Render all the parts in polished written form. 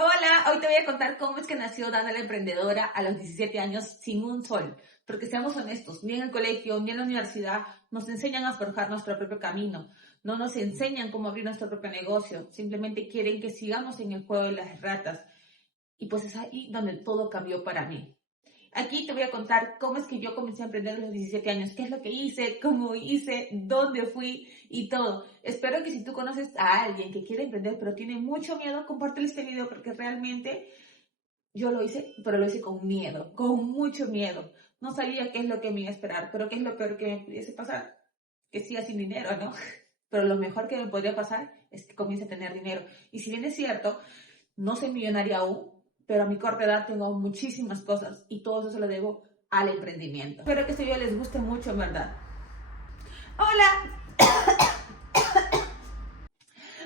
Hola, hoy te voy a contar cómo es que nació Dana la Emprendedora a los 17 años sin un sol. Porque seamos honestos, ni en el colegio ni en la universidad nos enseñan a forjar nuestro propio camino. No nos enseñan cómo abrir nuestro propio negocio. Simplemente quieren que sigamos en el juego de las ratas. Y pues es ahí donde todo cambió para mí. Aquí te voy a contar cómo es que yo comencé a emprender a los 17 años, qué es lo que hice, cómo hice, dónde fui y todo. Espero que si tú conoces a alguien que quiere emprender pero tiene mucho miedo, compártele este video porque realmente yo lo hice, pero lo hice con miedo, con mucho miedo. No sabía qué es lo que me iba a esperar, pero qué es lo peor que me pudiese pasar. Que siga sin dinero, ¿no? Pero lo mejor que me podría pasar es que comience a tener dinero. Y si bien es cierto, no soy millonaria aún, pero a mi corta edad tengo muchísimas cosas y todo eso se lo debo al emprendimiento. Espero que este video les guste mucho, en verdad. Hola,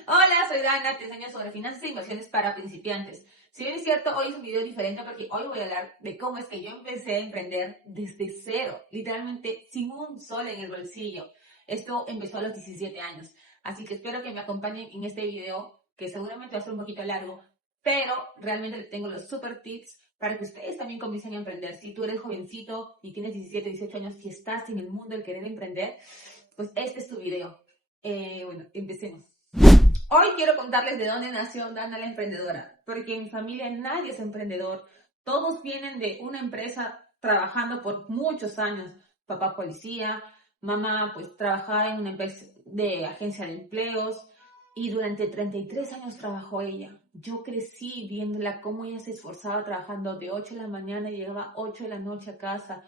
hola, soy Dana, te enseño sobre finanzas e inversiones para principiantes. Si bien es cierto, hoy es un video diferente porque hoy voy a hablar de cómo es que yo empecé a emprender desde cero, literalmente sin un sol en el bolsillo. Esto empezó a los 17 años, así que espero que me acompañen en este video, que seguramente va a ser un poquito largo, pero realmente les tengo los super tips para que ustedes también comiencen a emprender. Si tú eres jovencito y tienes 17, 18 años y estás en el mundo del querer emprender, pues este es tu video. Bueno, empecemos. Hoy quiero contarles de dónde nació Dana la Emprendedora, porque en mi familia nadie es emprendedor. Todos vienen de una empresa trabajando por muchos años. Papá policía, mamá pues trabajaba en una empresa de agencia de empleos y durante 33 años trabajó ella. Yo crecí viéndola cómo ella se esforzaba trabajando de 8 de la mañana y llegaba 8 de la noche a casa.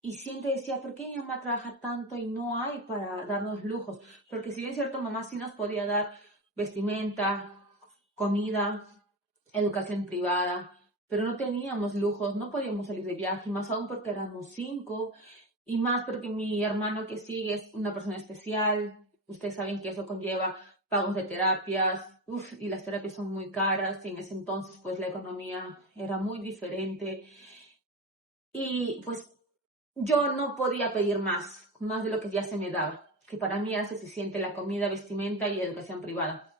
Y siempre decía, ¿por qué mi mamá trabaja tanto y no hay para darnos lujos? Porque si bien es cierto, mamá sí nos podía dar vestimenta, comida, educación privada, pero no teníamos lujos, no podíamos salir de viaje, más aún porque éramos 5, y más porque mi hermano que sigue es una persona especial. Ustedes saben que eso conlleva pagos de terapias, y las terapias son muy caras, y en ese entonces pues la economía era muy diferente. Y pues yo no podía pedir más de lo que ya se me daba, que para mí era suficiente la comida, vestimenta y educación privada.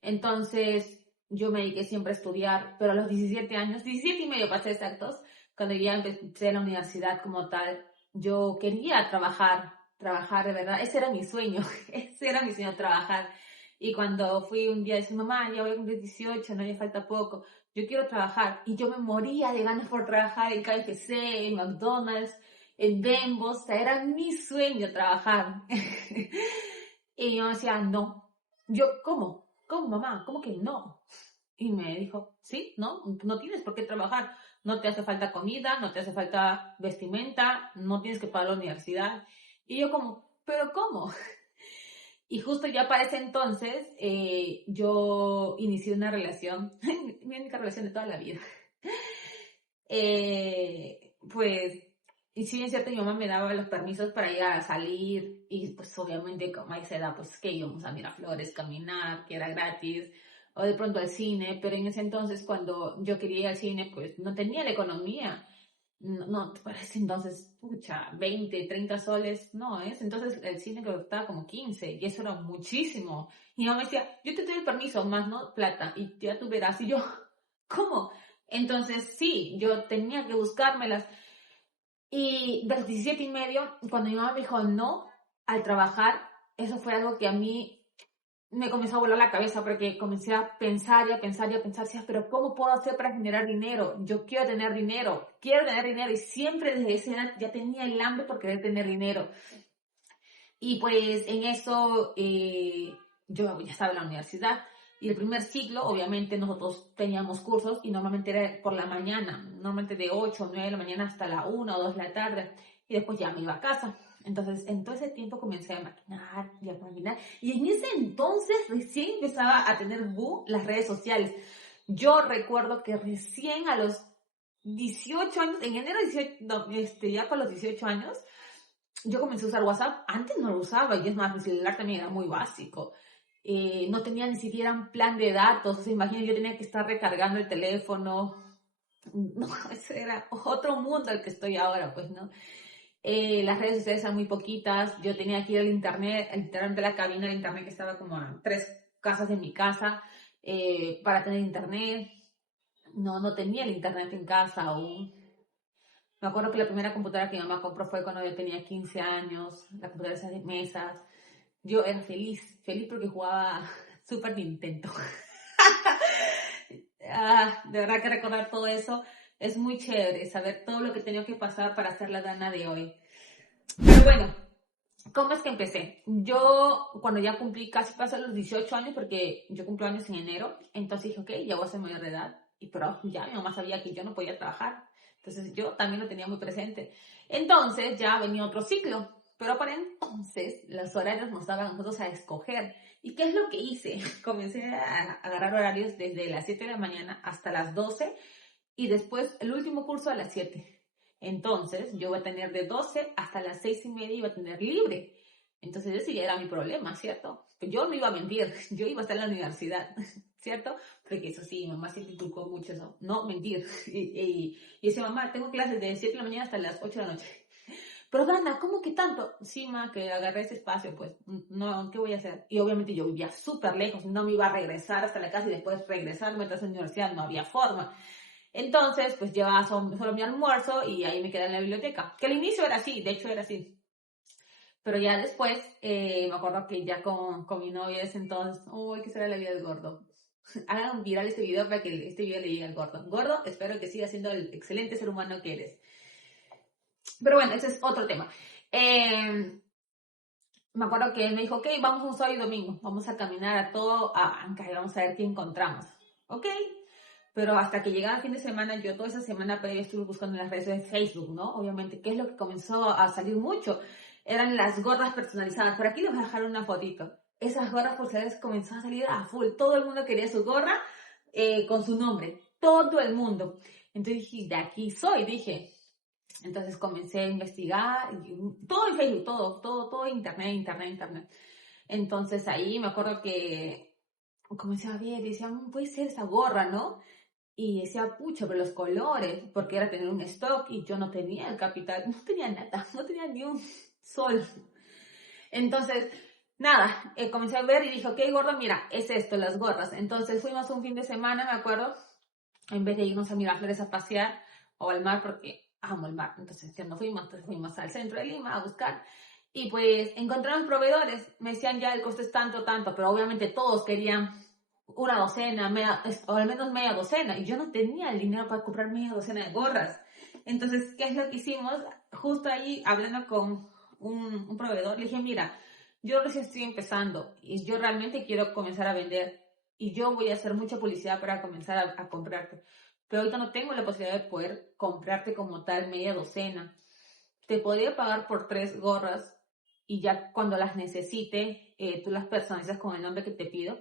Entonces yo me dediqué siempre a estudiar, pero a los 17 años, 17 y medio para ser exactos, cuando ya empecé la universidad como tal, yo quería trabajar de verdad, ese era mi sueño, ese era mi sueño, trabajar. Y cuando fui un día, dije, mamá, ya voy a cumplir 18, no, ya falta poco, yo quiero trabajar. Y yo me moría de ganas por trabajar en KFC, en McDonald's, en Bembo, o sea, era mi sueño trabajar. Y yo decía, no. Yo, ¿cómo? ¿Cómo, mamá? ¿Cómo que no? Y me dijo, sí, no tienes por qué trabajar. No te hace falta comida, no te hace falta vestimenta, no tienes que pagar la universidad. Y yo como, ¿pero cómo? Y justo ya para ese entonces, yo inicié una relación, mi única relación de toda la vida. Pues, y sí, es cierto, mi mamá me daba los permisos para ir a salir y pues obviamente como a esa edad, pues que íbamos a Miraflores, caminar, que era gratis, o de pronto al cine, pero en ese entonces cuando yo quería ir al cine, pues no tenía la economía. No, para ese entonces, pucha, 20, 30 soles, no, es. Entonces el cine que costaba como 15 y eso era muchísimo. Y mi mamá me decía, yo te doy el permiso, más no plata, y ya tú verás. Y yo, ¿cómo? Entonces sí, yo tenía que buscármelas. Y de los 17 y medio, cuando mi mamá me dijo no al trabajar, eso fue algo que a mí me comenzó a volar la cabeza porque comencé a pensar y a pensar y a pensar, decía, pero ¿cómo puedo hacer para generar dinero? Yo quiero tener dinero y siempre desde esa edad ya tenía el hambre por querer tener dinero. Y pues en eso yo ya estaba en la universidad y el primer ciclo, obviamente nosotros teníamos cursos y normalmente era por la mañana, normalmente de 8 o 9 de la mañana hasta la 1 o 2 de la tarde y después ya me iba a casa. Entonces, en todo ese tiempo comencé a maquinar y a maquinar. Y en ese entonces recién empezaba a tener boom las redes sociales. Yo recuerdo que recién a los 18 años, en enero 18, no, ya para los 18 años, yo comencé a usar WhatsApp. Antes no lo usaba y es más, mi celular también era muy básico. No tenía ni siquiera un plan de datos. O sea, imagínate, yo tenía que estar recargando el teléfono. No, ese era otro mundo al que estoy ahora, pues, ¿no? Las redes sociales eran muy poquitas, yo tenía que ir al internet de la cabina de internet que estaba como a 3 casas de mi casa, para tener internet. No tenía el internet en casa aún. Me acuerdo que la primera computadora que mi mamá compró fue cuando yo tenía 15 años, la computadora esa de mesas. Yo era feliz porque jugaba Super Nintendo. De verdad que recordar todo eso es muy chévere, saber todo lo que he tenido que pasar para ser la Dana de hoy. Pero bueno, ¿cómo es que empecé? Yo, cuando ya cumplí, casi pasé los 18 años, porque yo cumplo años en enero, entonces dije, ok, ya voy a ser mayor de edad, pero ya mi mamá sabía que yo no podía trabajar, entonces yo también lo tenía muy presente. Entonces ya venía otro ciclo, pero para entonces los horarios nos daban a nosotros a escoger. ¿Y qué es lo que hice? Comencé a agarrar horarios desde las 7 de la mañana hasta las 12 y después el último curso a las 7. Entonces, yo voy a tener de 12 hasta las 6:30 y iba a tener libre. Entonces, ese ya era mi problema, ¿cierto? Yo no iba a mentir, yo iba a estar en la universidad, ¿cierto? Porque eso sí, mi mamá sí inculcó mucho eso, no mentir. Y decía, mamá, tengo clases de 7 de la mañana hasta las 8 de la noche. Pero Dana, ¿cómo que tanto? Sí, ma, que agarré ese espacio, pues, no, ¿qué voy a hacer? Y obviamente yo vivía súper lejos, no me iba a regresar hasta la casa y después regresar mientras en la universidad, no había forma. Entonces, pues llevaba solo mi almuerzo y ahí me quedé en la biblioteca. Que al inicio era así, de hecho era así. Pero ya después, me acuerdo que ya con mi novia de ese entonces, uy, ¿qué será la vida del gordo? Hagan viral este video para que este video le llegue al gordo. Gordo, espero que sigas siendo el excelente ser humano que eres. Pero bueno, ese es otro tema. Me acuerdo que él me dijo, ok, vamos un sábado y domingo, vamos a caminar a todo a Anca y vamos a ver qué encontramos. Ok, pero hasta que llegaba el fin de semana, yo toda esa semana previa estuve buscando en las redes de Facebook, ¿no? Obviamente, ¿qué es lo que comenzó a salir mucho? Eran las gorras personalizadas. Por aquí les voy a dejar una fotito. Esas gorras personalizadas comenzaron a salir a full. Todo el mundo quería su gorra con su nombre. Todo el mundo. Entonces dije, de aquí soy, dije. Entonces comencé a investigar, todo en Facebook, todo internet. Entonces ahí me acuerdo que comencé a ver y decía, puede ser esa gorra, ¿no? Y decía, pucha, pero los colores, porque era tener un stock y yo no tenía el capital, no tenía nada, no tenía ni un sol. Entonces, nada, comencé a ver y dije, ok, gordo, mira, es esto, las gorras. Entonces fuimos un fin de semana, me acuerdo, en vez de irnos a Miraflores a pasear o al mar, porque amo el mar. Entonces, ya no fuimos, entonces fuimos al centro de Lima a buscar. Y pues encontramos proveedores, me decían ya el costo es tanto, pero obviamente todos querían una docena, o al menos media docena, y yo no tenía el dinero para comprar media docena de gorras. Entonces, ¿qué es lo que hicimos? Justo ahí, hablando con un proveedor, le dije, mira, yo recién estoy empezando y yo realmente quiero comenzar a vender y yo voy a hacer mucha publicidad para comenzar a comprarte. Pero ahorita no tengo la posibilidad de poder comprarte como tal media docena. Te podría pagar por 3 gorras y ya cuando las necesite, tú las personalizas con el nombre que te pido.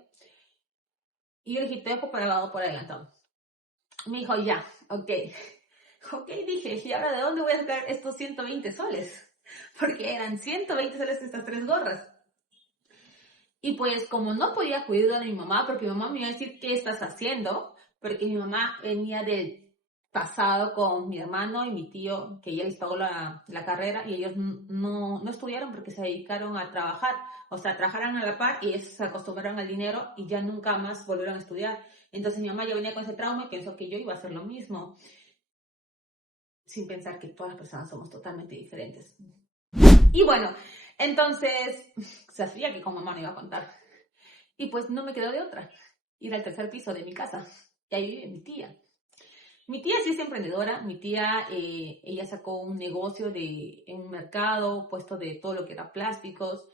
Y yo le dije, te dejo pagado por adelantado. Me dijo, ya, ok. Ok, dije, ¿y ahora de dónde voy a sacar estos 120 soles? Porque eran 120 soles estas 3 gorras. Y pues como no podía cuidar a mi mamá, porque mi mamá me iba a decir, ¿qué estás haciendo? Porque mi mamá venía del pasado con mi hermano y mi tío, que ya les pagó la carrera, y ellos no estudiaron porque se dedicaron a trabajar. O sea, trabajaron a la par y ellos se acostumbraron al dinero y ya nunca más volvieron a estudiar. Entonces mi mamá ya venía con ese trauma y pensó que yo iba a hacer lo mismo, sin pensar que todas las personas somos totalmente diferentes. Y bueno, entonces se hacía que con mamá no iba a contar. Y pues no me quedó de otra, ir al tercer piso de mi casa. Y ahí vive mi tía. Mi tía sí es emprendedora. Mi tía, ella sacó un negocio en un mercado, puesto de todo lo que era plásticos.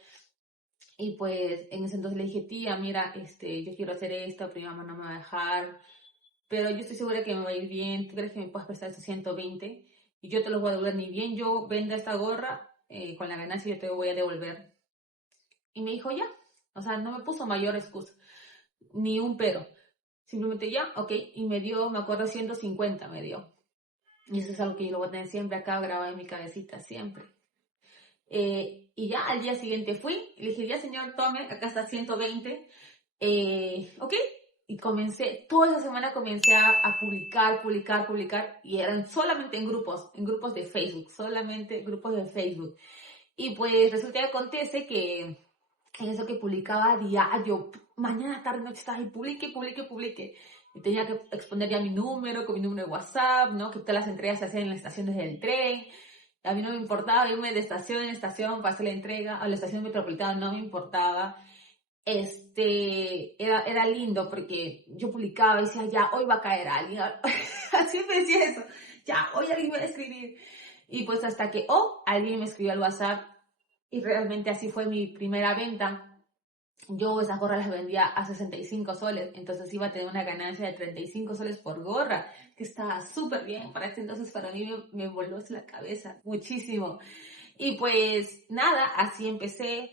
Y pues en ese entonces le dije, tía, mira, yo quiero hacer esto, pero mi mamá no me va a dejar. Pero yo estoy segura que me va a ir bien. ¿Tú crees que me puedes prestar esos 120? Y yo te los voy a devolver. Ni bien yo venda esta gorra, con la ganancia yo te voy a devolver. Y me dijo, ya. O sea, no me puso mayor excusa, ni un pero. Simplemente ya, ok, y me dio, me acuerdo, 150 me dio. Y eso es algo que yo lo voy a tener siempre acá grabado en mi cabecita, siempre. Y ya al día siguiente fui, y le dije, ya señor, tome, acá está 120. Ok, y comencé, toda esa semana comencé a publicar, y eran solamente en grupos de Facebook, solamente grupos de Facebook. Y pues resulta que acontece que en eso que publicaba diario, mañana, tarde, noche, estaba ahí, publique. Y tenía que exponer ya mi número, con mi número de WhatsApp, ¿no? Que todas las entregas se hacían en las estaciones del tren. A mí no me importaba irme de estación en estación para hacer la entrega, a la estación metropolitana no me importaba. Era lindo porque yo publicaba y decía, ya, hoy va a caer alguien. Así me decía eso, ya, hoy alguien me va a escribir. Y pues hasta que, alguien me escribió al WhatsApp y realmente así fue mi primera venta. Yo esas gorras las vendía a 65 soles, entonces iba a tener una ganancia de 35 soles por gorra, que estaba súper bien. Para ese entonces para mí me voló la cabeza muchísimo. Y pues nada, así empecé.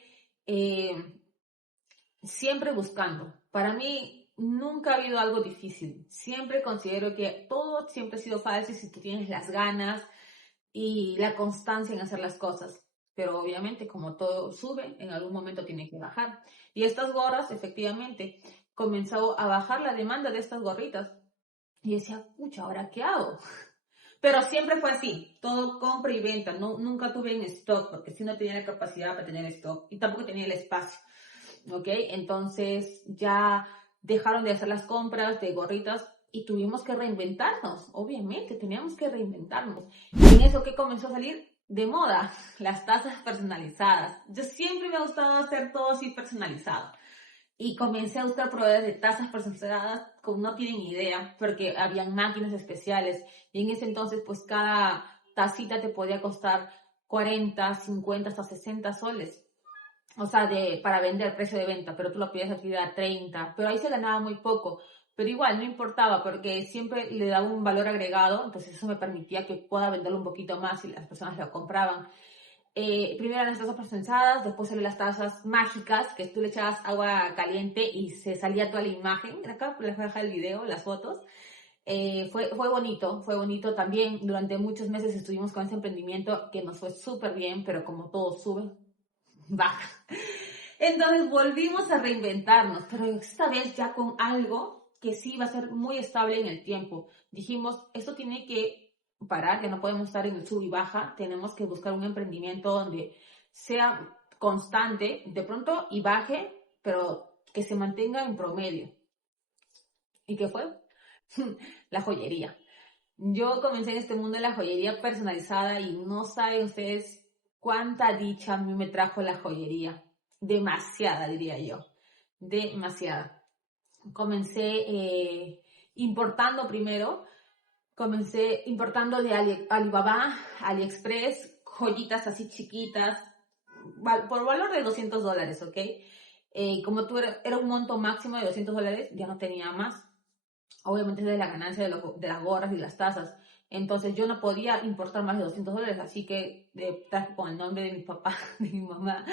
Siempre buscando. Para mí nunca ha habido algo difícil. Siempre considero que todo siempre ha sido fácil si tú tienes las ganas y la constancia en hacer las cosas. Pero obviamente, como todo sube, en algún momento tiene que bajar. Y estas gorras, efectivamente, comenzó a bajar la demanda de estas gorritas. Y decía, pucha, ¿ahora qué hago? Pero siempre fue así, todo compra y venta, no, nunca tuve en stock, porque si no tenía la capacidad para tener stock y tampoco tenía el espacio. ¿Ok? Entonces ya dejaron de hacer las compras de gorritas y tuvimos que reinventarnos, obviamente, teníamos que reinventarnos. Y en eso que comenzó a salir de moda, las tazas personalizadas. Yo siempre me ha gustado hacer todo así personalizado. Y comencé a buscar proveedores de tazas personalizadas, como no tienen idea, porque habían máquinas especiales. Y en ese entonces, pues cada tacita te podía costar 40, 50, hasta 60 soles. O sea, para vender, precio de venta, pero tú lo podías adquirir a 30, pero ahí se ganaba muy poco. Pero igual, no importaba, porque siempre le daba un valor agregado, entonces eso me permitía que pueda venderlo un poquito más y las personas lo compraban. Primero las tazas procesadas, después salieron las tazas mágicas, que tú le echabas agua caliente y se salía toda la imagen. Acá les voy a dejar el video, las fotos. Fue bonito también. Durante muchos meses estuvimos con ese emprendimiento que nos fue súper bien, pero como todo sube, baja. Entonces volvimos a reinventarnos, pero esta vez ya con algo que sí va a ser muy estable en el tiempo. Dijimos, esto tiene que parar, que no podemos estar en el sub y baja, tenemos que buscar un emprendimiento donde sea constante, de pronto y baje, pero que se mantenga en promedio. ¿Y qué fue? La joyería. Yo comencé en este mundo de la joyería personalizada y no saben ustedes cuánta dicha a mí me trajo la joyería. Demasiada, diría yo. Demasiada. Comencé importando primero. Comencé importando de Alibaba, AliExpress, joyitas así chiquitas, por valor de $200, ¿ok? Como era un monto máximo de $200, ya no tenía más, obviamente de la ganancia de las gorras y las tazas. Entonces yo no podía importar más de $200, así que traje con el nombre de mi papá, de mi mamá.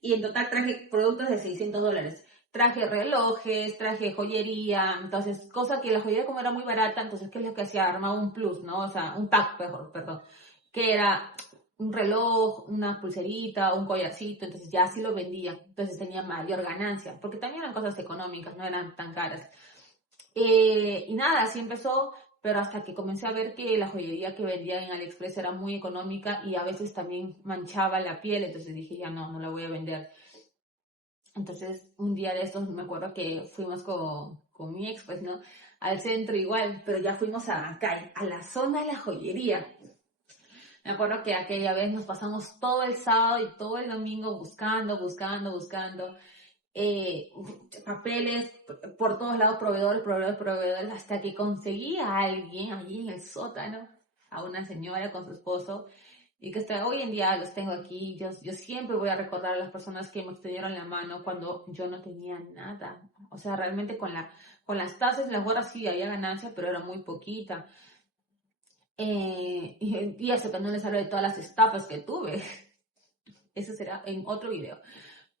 Y en total traje productos de $600. Traje relojes, traje joyería, entonces, cosa que la joyería como era muy barata, entonces, ¿qué es lo que hacía? Armaba un plus, ¿no? O sea, un pack, mejor, perdón, que era un reloj, una pulserita, un collarcito, entonces ya así lo vendía, entonces tenía mayor ganancia, porque también eran cosas económicas, no eran tan caras. Y nada, así empezó, pero hasta que comencé a ver que la joyería que vendía en AliExpress era muy económica y a veces también manchaba la piel, entonces dije, ya no, no la voy a vender. Entonces, un día de estos me acuerdo que fuimos con mi ex, pues, ¿no? Al centro igual, pero ya fuimos a Bancay, a la zona de la joyería. Me acuerdo que aquella vez nos pasamos todo el sábado y todo el domingo buscando eh, papeles por todos lados, proveedores, hasta que conseguí a alguien allí en el sótano, a una señora con su esposo, y que hasta hoy en día los tengo aquí. Yo siempre voy a recordar a las personas que me extendieron la mano cuando yo no tenía nada. O sea, realmente con las tazas y las gorras sí había ganancia, pero era muy poquita. Y eso que no les hablo de todas las estafas que tuve. Eso será en otro video.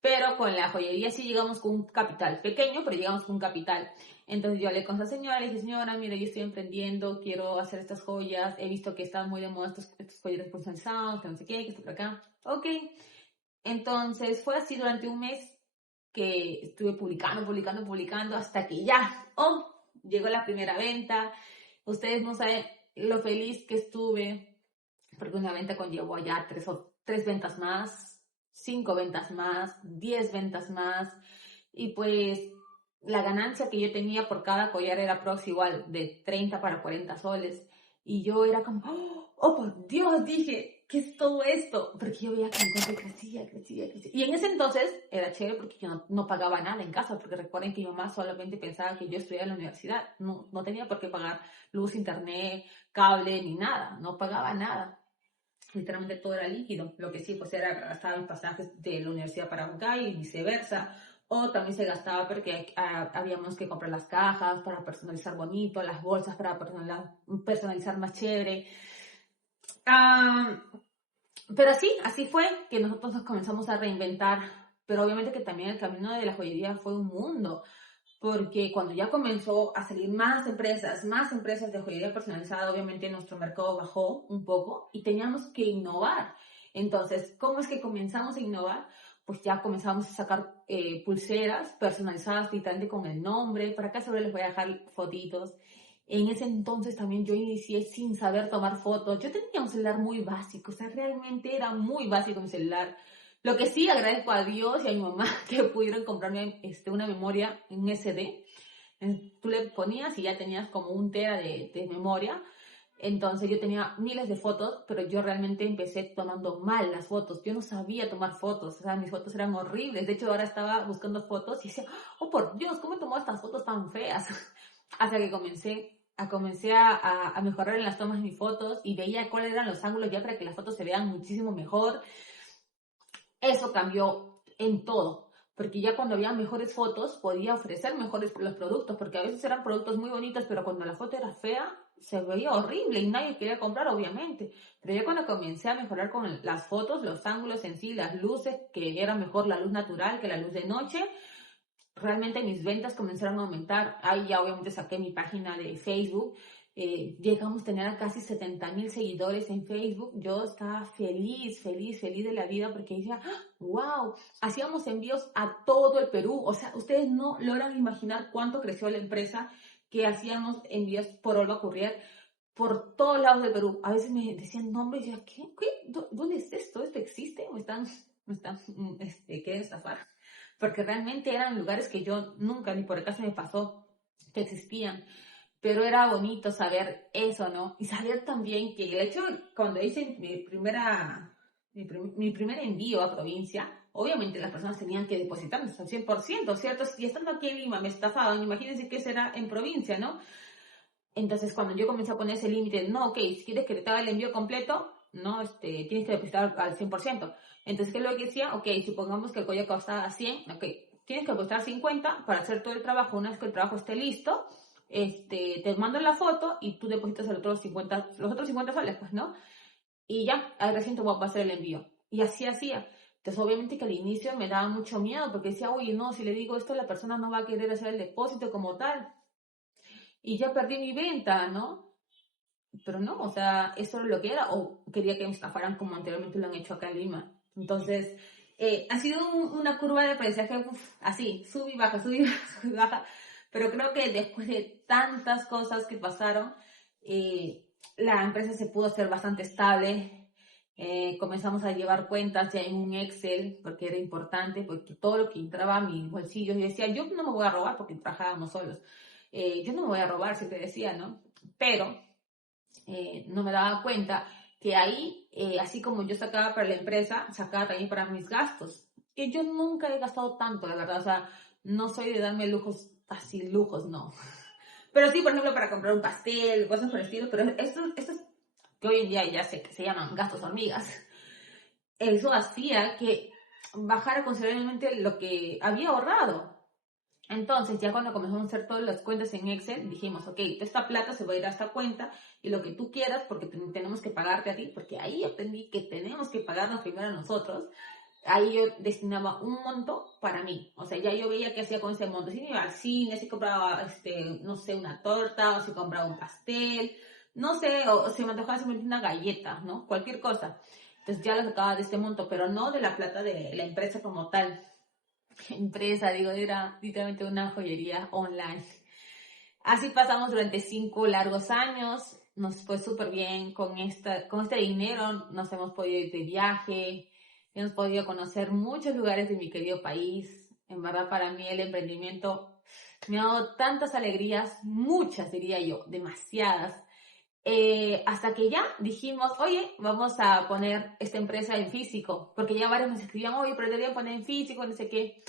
Pero con la joyería sí llegamos con un capital pequeño, pero llegamos con un capital. Entonces yo hablé con esa señora y dije, señora, mire, yo estoy emprendiendo, quiero hacer estas joyas, he visto que están muy de moda estos joyeros personalizados, que no sé qué, que está por acá. Ok, entonces fue así durante un mes que estuve publicando, hasta que ya, llegó la primera venta. Ustedes no saben lo feliz que estuve, porque una venta conllevó ya tres ventas más. 5 ventas más, 10 ventas más, y pues la ganancia que yo tenía por cada collar era aprox igual de 30 para 40 soles. Y yo era como, oh por Dios, dije, ¿qué es todo esto? Porque yo veía que mi cuenta crecía, crecía, crecía. Y en ese entonces era chévere porque yo no pagaba nada en casa, porque recuerden que mi mamá solamente pensaba que yo estudiaba en la universidad. No tenía por qué pagar luz, internet, cable, ni nada. No pagaba nada. Literalmente todo era líquido. Lo que sí, pues era gastar en pasajes de la universidad para acá y viceversa. O también se gastaba porque habíamos que comprar las cajas para personalizar bonito, las bolsas para personalizar más chévere. Ah, pero así fue que nosotros nos comenzamos a reinventar. Pero obviamente que también el camino de la joyería fue un mundo, porque cuando ya comenzó a salir más empresas de joyería personalizada, obviamente nuestro mercado bajó un poco y teníamos que innovar. Entonces, ¿cómo es que comenzamos a innovar? Pues ya comenzamos a sacar pulseras personalizadas literalmente con el nombre. Por acá sobre les voy a dejar fotitos. En ese entonces también yo inicié sin saber tomar fotos. Yo tenía un celular muy básico, o sea, realmente era muy básico mi celular. Lo que sí agradezco a Dios y a mi mamá que pudieron comprarme una memoria en SD. Tú le ponías y ya tenías como 1 tera de memoria. Entonces yo tenía miles de fotos, pero yo realmente empecé tomando mal las fotos. Yo no sabía tomar fotos, o sea, mis fotos eran horribles. De hecho, ahora estaba buscando fotos y decía, oh por Dios, ¿cómo he tomado estas fotos tan feas? Hasta que comencé a mejorar en las tomas de mis fotos y veía cuáles eran los ángulos ya para que las fotos se vean muchísimo mejor. Eso cambió en todo, porque ya cuando había mejores fotos podía ofrecer mejores los productos, porque a veces eran productos muy bonitos, pero cuando la foto era fea se veía horrible y nadie quería comprar, obviamente. Pero ya cuando comencé a mejorar con las fotos, los ángulos en sí, las luces, que era mejor la luz natural que la luz de noche, realmente mis ventas comenzaron a aumentar. Ahí ya obviamente saqué mi página de Facebook. Llegamos a tener a casi 70,000 seguidores en Facebook. Yo estaba feliz, feliz, feliz de la vida porque decía, wow, hacíamos envíos a todo el Perú. O sea, ustedes no logran imaginar cuánto creció la empresa, que hacíamos envíos por Olva Courier por todos lados del Perú. A veces me decían nombres y yo, ¿qué? ¿Dónde es esto? ¿Esto existe? ¿Me están queriendo estafar? Porque realmente eran lugares que yo nunca, ni por acaso me pasó que existían, pero era bonito saber eso, ¿no? Y saber también que el hecho, cuando hice mi primer envío a provincia, obviamente las personas tenían que depositarnos al 100%, ¿cierto? Y estando aquí en Lima me estafaban, imagínense qué será en provincia, ¿no? Entonces, cuando yo comencé a poner ese límite, no, ok, si quieres que te haga el envío completo, no, tienes que depositar al 100%. Entonces, ¿qué es lo que decía? Ok, supongamos que el collar costaba 100, ok, tienes que depositar 50 para hacer todo el trabajo. Una vez que el trabajo esté listo, te mando la foto y tú depositas los otros 50 soles, pues, ¿no? Y ya, al recién te voy a pasar el envío. Y así hacía. Entonces, obviamente que al inicio me daba mucho miedo porque decía, oye, no, si le digo esto, la persona no va a querer hacer el depósito como tal y ya perdí mi venta, ¿no? Pero no, o sea, eso era lo que era, o quería que me estafaran como anteriormente lo han hecho acá en Lima. Entonces, ha sido una curva de aprendizaje así, sub y baja, sub y baja, sub y baja, pero creo que después de tantas cosas que pasaron, la empresa se pudo hacer bastante estable. Comenzamos a llevar cuentas ya en un Excel, porque era importante, porque todo lo que entraba a mis bolsillos, yo decía, yo no me voy a robar porque trabajábamos solos. Yo no me voy a robar, siempre decía, ¿no? Pero no me daba cuenta que ahí, así como yo sacaba para la empresa, sacaba también para mis gastos. Que yo nunca he gastado tanto, la verdad. O sea, no soy de darme lujos, así lujos, no. Pero sí, por ejemplo, para comprar un pastel, cosas por el estilo. Pero estos que hoy en día ya sé que se llaman gastos hormigas, eso hacía que bajara considerablemente lo que había ahorrado. Entonces, ya cuando comenzamos a hacer todas las cuentas en Excel, dijimos, ok, esta plata se va a ir a esta cuenta y lo que tú quieras, porque tenemos que pagarte a ti, porque ahí aprendí que tenemos que pagarnos primero a nosotros. Ahí yo destinaba un monto para mí. O sea, ya yo veía qué hacía con ese monto. Si me iba al cine, si compraba, no sé, una torta, o si compraba un pastel, no sé, o si me antojaba simplemente una galleta, ¿no? Cualquier cosa. Entonces ya lo sacaba de este monto, pero no de la plata de la empresa como tal. Empresa, digo, era literalmente una joyería online. Así pasamos durante 5 largos años, nos fue súper bien con este dinero, nos hemos podido ir de viaje, hemos podido conocer muchos lugares de mi querido país. En verdad, para mí el emprendimiento me ha dado tantas alegrías, muchas diría yo, demasiadas. Hasta que ya dijimos, oye, vamos a poner esta empresa en físico, porque ya varios nos escribían, oye, pero deberían poner en físico, no sé qué.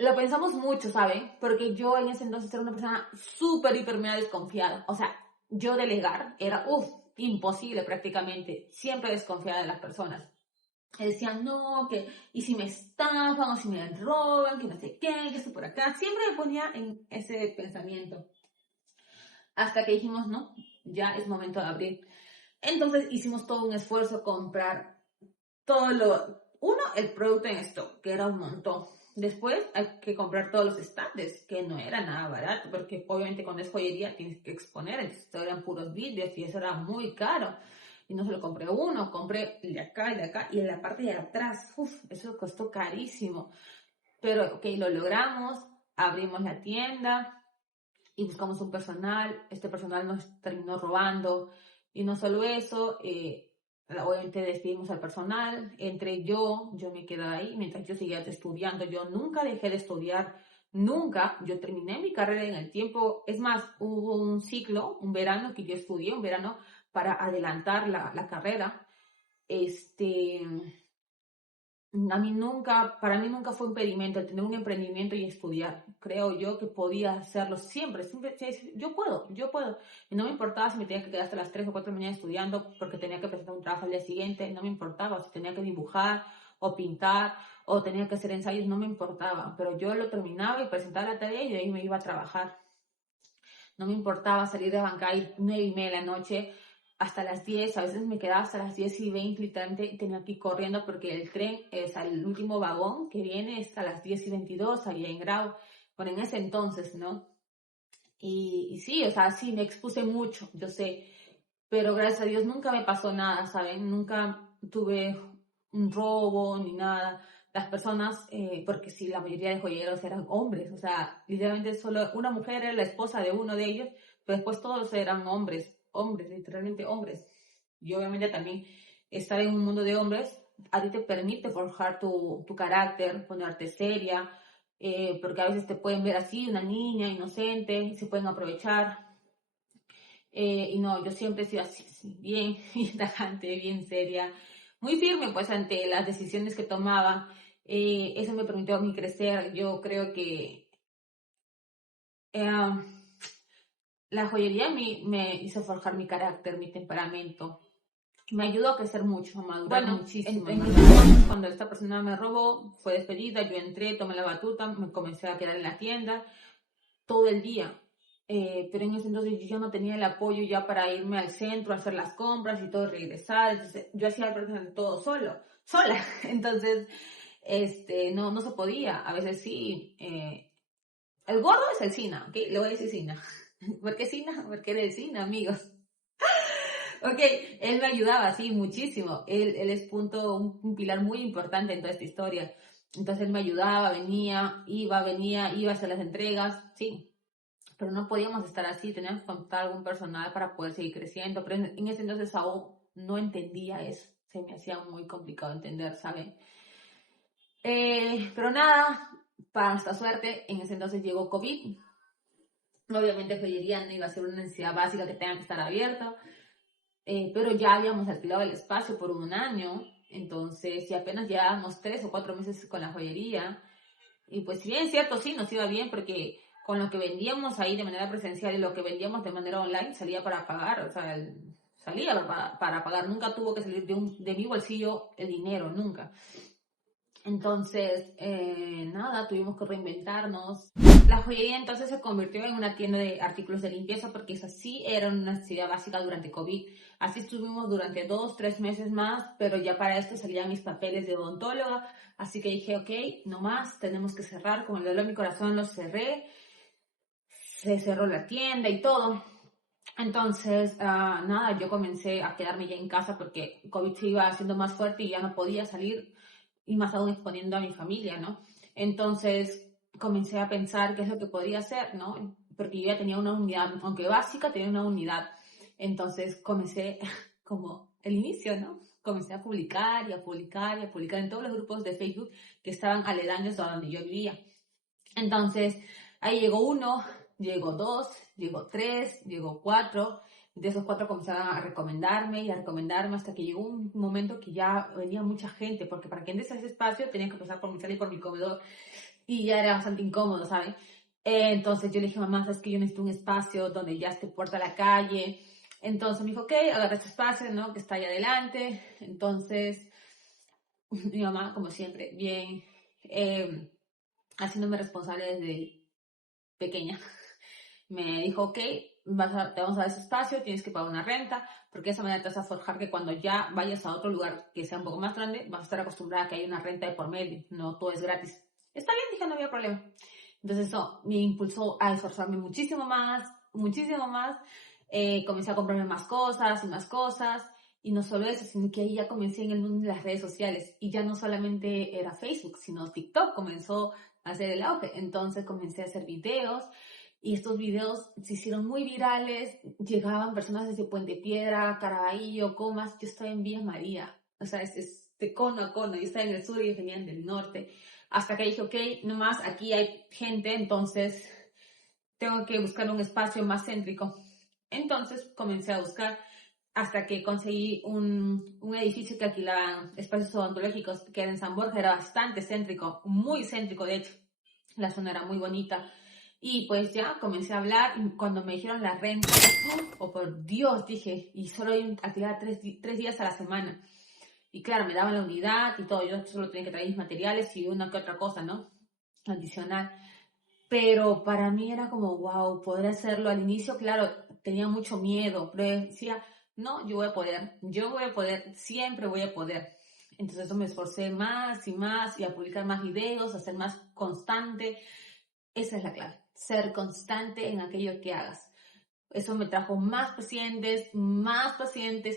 Lo pensamos mucho, ¿saben? Porque yo en ese entonces era una persona súper, hiper, mega desconfiada. O sea, yo delegar era, imposible prácticamente. Siempre desconfiada de las personas. Me decían, no, que, y si me estafan, o si me roban, que no sé qué, que esto por acá. Siempre me ponía en ese pensamiento. Hasta que dijimos, no, ya es momento de abrir. Entonces hicimos todo un esfuerzo, comprar todo uno, el producto en stock, que era un montón. Después hay que comprar todos los estantes, que no era nada barato, porque obviamente cuando es joyería tienes que exponer, entonces eran puros vidrios y eso era muy caro. Y no solo compré uno, compré el de acá y en la parte de atrás, eso costó carísimo. Pero ok, lo logramos, abrimos la tienda y buscamos un personal, este personal nos terminó robando. Y no solo eso, obviamente despedimos al personal, entre yo me quedé ahí mientras yo seguía estudiando, yo nunca dejé de estudiar, nunca, yo terminé mi carrera en el tiempo, es más, hubo un ciclo, un verano que yo estudié, un verano para adelantar la carrera, este, para mí nunca fue impedimento el tener un emprendimiento y estudiar. Creo yo que podía hacerlo siempre, yo puedo. Y no me importaba si me tenía que quedar hasta las 3 o 4 de la mañana estudiando porque tenía que presentar un trabajo al día siguiente, no me importaba. Si tenía que dibujar o pintar o tenía que hacer ensayos, no me importaba. Pero yo lo terminaba y presentaba la tarea y de ahí me iba a trabajar. No me importaba salir de Bancay 9:30 de la noche hasta las 10, a veces me quedaba hasta las 10:20, literalmente tenía que ir corriendo porque el tren es el último vagón que viene hasta las 10:22, allá en Grau, bueno, en ese entonces, ¿no? Y sí, o sea, sí, me expuse mucho, yo sé, pero gracias a Dios nunca me pasó nada, ¿saben? Nunca tuve un robo ni nada. Las personas, porque sí, la mayoría de joyeros eran hombres, o sea, literalmente solo una mujer era la esposa de uno de ellos, pero después todos eran hombres, literalmente hombres. Y obviamente también estar en un mundo de hombres a ti te permite forjar tu carácter, ponerte seria, porque a veces te pueden ver así, una niña inocente, y se pueden aprovechar. Y no, yo siempre he sido así, bien, bien tajante, bien seria, muy firme pues ante las decisiones que tomaba. Eso me permitió a mí crecer. Yo creo que eh, la joyería me hizo forjar mi carácter, mi temperamento. Me ayudó a crecer mucho, a madurar muchísimo. En ese entonces, cuando esta persona me robó, fue despedida, yo entré, tomé la batuta, me comencé a quedar en la tienda todo el día. Pero en ese entonces yo ya no tenía el apoyo ya para irme al centro, a hacer las compras y todo, y regresar. Entonces, yo hacía prácticamente todo sola. Entonces, no se podía. A veces sí. El gordo es el Sina, ¿ok? Le voy a decir Sina. ¿Por qué Sina? Porque era el Sina, amigos. Ok, él me ayudaba, sí, muchísimo. Él es un pilar muy importante en toda esta historia. Entonces él me ayudaba, venía, iba a hacer las entregas, sí, pero no podíamos estar así, teníamos que contratar algún personal para poder seguir creciendo, pero en ese entonces aún no entendía eso, se me hacía muy complicado entender, ¿saben? Pero nada, para nuestra suerte, en ese entonces llegó COVID, obviamente joyería no iba a ser una necesidad básica que tenga que estar abierta, pero ya habíamos alquilado el espacio por un año, entonces, y apenas llevábamos 3 o 4 meses con la joyería, y pues si bien es cierto, sí, nos iba bien porque con lo que vendíamos ahí de manera presencial y lo que vendíamos de manera online salía para pagar, o sea, salía para pagar, nunca tuvo que salir de mi bolsillo el dinero, nunca. Entonces, nada, tuvimos que reinventarnos. La joyería entonces se convirtió en una tienda de artículos de limpieza porque esa sí era una necesidad básica durante COVID. Así estuvimos durante 2, 3 meses más, pero ya para esto salían mis papeles de odontóloga. Así que dije, ok, no más, tenemos que cerrar. Con el dolor de mi corazón lo cerré. Se cerró la tienda y todo. Entonces, nada, yo comencé a quedarme ya en casa porque COVID se iba haciendo más fuerte y ya no podía salir y más aún exponiendo a mi familia, ¿no? Entonces comencé a pensar qué es lo que podría hacer, ¿no? Porque yo ya tenía una unidad, aunque básica, tenía una unidad. Entonces comencé como el inicio, ¿no? comencé a publicar y a publicar y a publicar en todos los grupos de Facebook que estaban aledaños a donde yo vivía. Entonces, ahí llegó 1, llegó 2, llegó 3, llegó 4. De esos 4 comenzaron a recomendarme y a recomendarme hasta que llegó un momento que ya venía mucha gente, porque para que entres a ese espacio tenía que pasar por mi sala y por mi comedor y ya era bastante incómodo, ¿saben? Entonces yo le dije, mamá, sabes que yo necesito un espacio donde ya esté puerta a la calle. Entonces me dijo, ok, agarra este espacio, ¿no? Que está ahí adelante. Entonces, mi mamá, como siempre, bien, haciéndome responsable desde pequeña, me dijo, ok, te vamos a dar ese espacio, tienes que pagar una renta, porque de esa manera te vas a forjar que cuando ya vayas a otro lugar que sea un poco más grande, vas a estar acostumbrada a que hay una renta de por medio, no todo es gratis. Está bien, dije, no había problema. Entonces eso me impulsó a esforzarme muchísimo más. Comencé a comprarme más cosas y más cosas. Y no solo eso, sino que ahí ya comencé en el mundo de las redes sociales. Y ya no solamente era Facebook, sino TikTok comenzó a hacer el auge. Entonces comencé a hacer videos. Y estos videos se hicieron muy virales. Llegaban personas desde Puente Piedra, Caraballo, Comas. Yo estaba en Villa María. O sea, es de cono a cono. Yo estaba en el sur y ellos venían del norte. Hasta que dije, ok, nomás aquí hay gente, entonces tengo que buscar un espacio más céntrico. Entonces comencé a buscar hasta que conseguí un edificio que alquilaban espacios odontológicos que era en San Borja, era bastante céntrico, muy céntrico de hecho. La zona era muy bonita. Y pues ya comencé a hablar y cuando me dijeron la renta, oh por Dios, dije, y solo alquilaba 3 días a la semana. Y claro, me daban la unidad y todo, yo solo tenía que traer mis materiales y una que otra cosa, ¿no? Adicional. Pero para mí era como, wow, poder hacerlo. Al inicio, claro, tenía mucho miedo, pero decía, no, yo voy a poder, siempre voy a poder. Entonces eso me esforcé más y más y a publicar más videos, a ser más constante. Esa es la clave, ser constante en aquello que hagas. Eso me trajo más pacientes,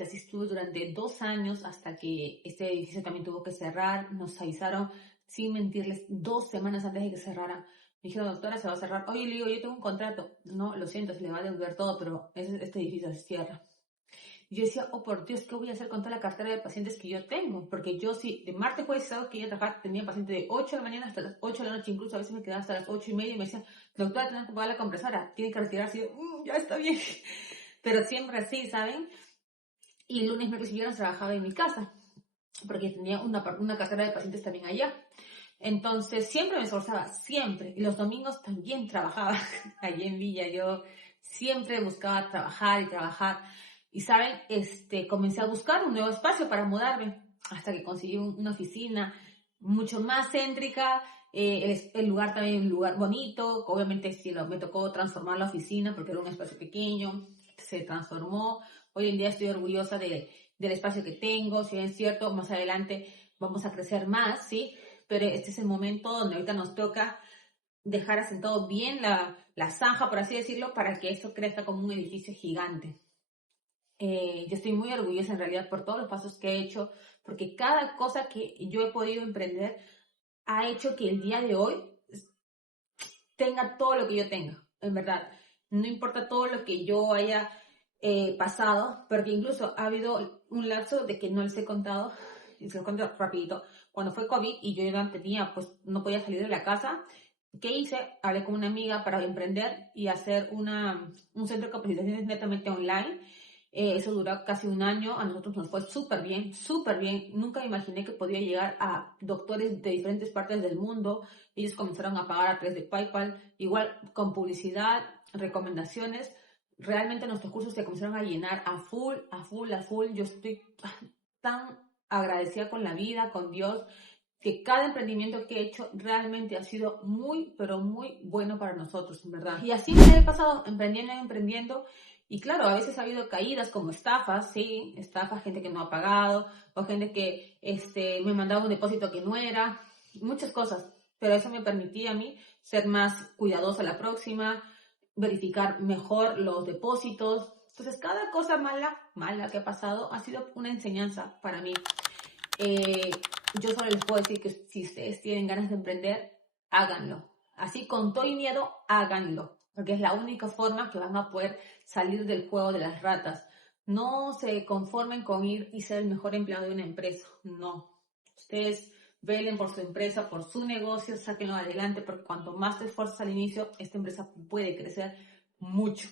así estuve durante 2 años hasta que este edificio también tuvo que cerrar. Nos avisaron, sin mentirles, 2 semanas antes de que cerrara. Me dijeron, doctora, se va a cerrar. Oye, le digo, yo tengo un contrato. No, lo siento, se le va a devolver todo, pero este edificio se cierra. Y yo decía, oh por Dios, ¿qué voy a hacer con toda la cartera de pacientes que yo tengo? Porque yo sí, de martes, jueves y sábado que iba a trabajar, tenía pacientes de 8 de la mañana hasta las 8 de la noche, incluso a veces me quedaba hasta las 8:30 y me decían, doctora, tenés que pagar la compresora, tiene que retirarse. Y yo, ya está bien. Pero siempre así, ¿saben? Y lunes, miércoles y viernes trabajaba en mi casa, porque tenía una cartera de pacientes también allá. Entonces, siempre me esforzaba, siempre. Y los domingos también trabajaba allí en Villa. Yo siempre buscaba trabajar y trabajar. Y, ¿saben? Comencé a buscar un nuevo espacio para mudarme, hasta que conseguí una oficina mucho más céntrica. El lugar también un lugar bonito. Obviamente, sí, me tocó transformar la oficina porque era un espacio pequeño. Se transformó. Hoy en día estoy orgullosa del espacio que tengo. Si bien es cierto, más adelante vamos a crecer más, ¿sí? Pero este es el momento donde ahorita nos toca dejar asentado bien la zanja, por así decirlo, para que esto crezca como un edificio gigante. Yo estoy muy orgullosa en realidad por todos los pasos que he hecho, porque cada cosa que yo he podido emprender ha hecho que el día de hoy tenga todo lo que yo tenga, en verdad. No importa todo lo que yo haya pasado, porque incluso ha habido un lapso de que no les he contado, y se los cuento rapidito, cuando fue COVID y yo ya tenía, pues no podía salir de la casa. ¿Qué hice? Hablé con una amiga para emprender y hacer un centro de capacitaciones netamente online. Eso duró casi un año, a nosotros nos fue súper bien, súper bien. Nunca me imaginé que podía llegar a doctores de diferentes partes del mundo. Ellos comenzaron a pagar a través de PayPal, igual con publicidad, recomendaciones. Realmente nuestros cursos se comenzaron a llenar a full, a full, a full. Yo estoy tan agradecida con la vida, con Dios, que cada emprendimiento que he hecho realmente ha sido muy, pero muy bueno para nosotros, en verdad. Y así me he pasado emprendiendo. Y claro, a veces ha habido caídas como estafas, sí, estafas, gente que no ha pagado, o gente que me mandaba un depósito que no era, muchas cosas. Pero eso me permitía a mí ser más cuidadosa la próxima, verificar mejor los depósitos. Entonces, cada cosa mala que ha pasado ha sido una enseñanza para mí. Yo solo les puedo decir que si ustedes tienen ganas de emprender, háganlo. Así con todo y miedo, háganlo. Porque es la única forma que van a poder salir del juego de las ratas. No se conformen con ir y ser el mejor empleado de una empresa. No. Ustedes velen por su empresa, por su negocio, sáquenlo adelante, porque cuanto más te esfuerzas al inicio, esta empresa puede crecer mucho.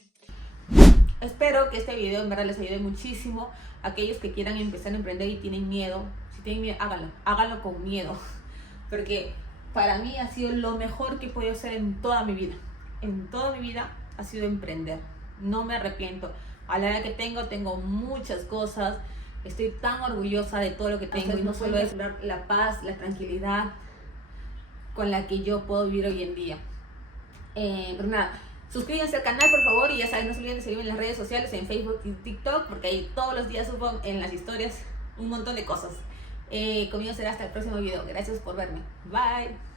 Espero que este video en verdad les ayude muchísimo. Aquellos que quieran empezar a emprender y tienen miedo, si tienen miedo, háganlo con miedo. Porque para mí ha sido lo mejor que he podido hacer en toda mi vida. En toda mi vida ha sido emprender. No me arrepiento. A la edad que tengo muchas cosas. Estoy tan orgullosa de todo lo que tengo. Y no solo es la paz, la tranquilidad con la que yo puedo vivir hoy en día. Pero nada, suscríbanse al canal por favor y ya saben, no se olviden de seguirme en las redes sociales, en Facebook y TikTok, porque ahí todos los días subo en las historias un montón de cosas. Conmigo será hasta el próximo video. Gracias por verme. Bye.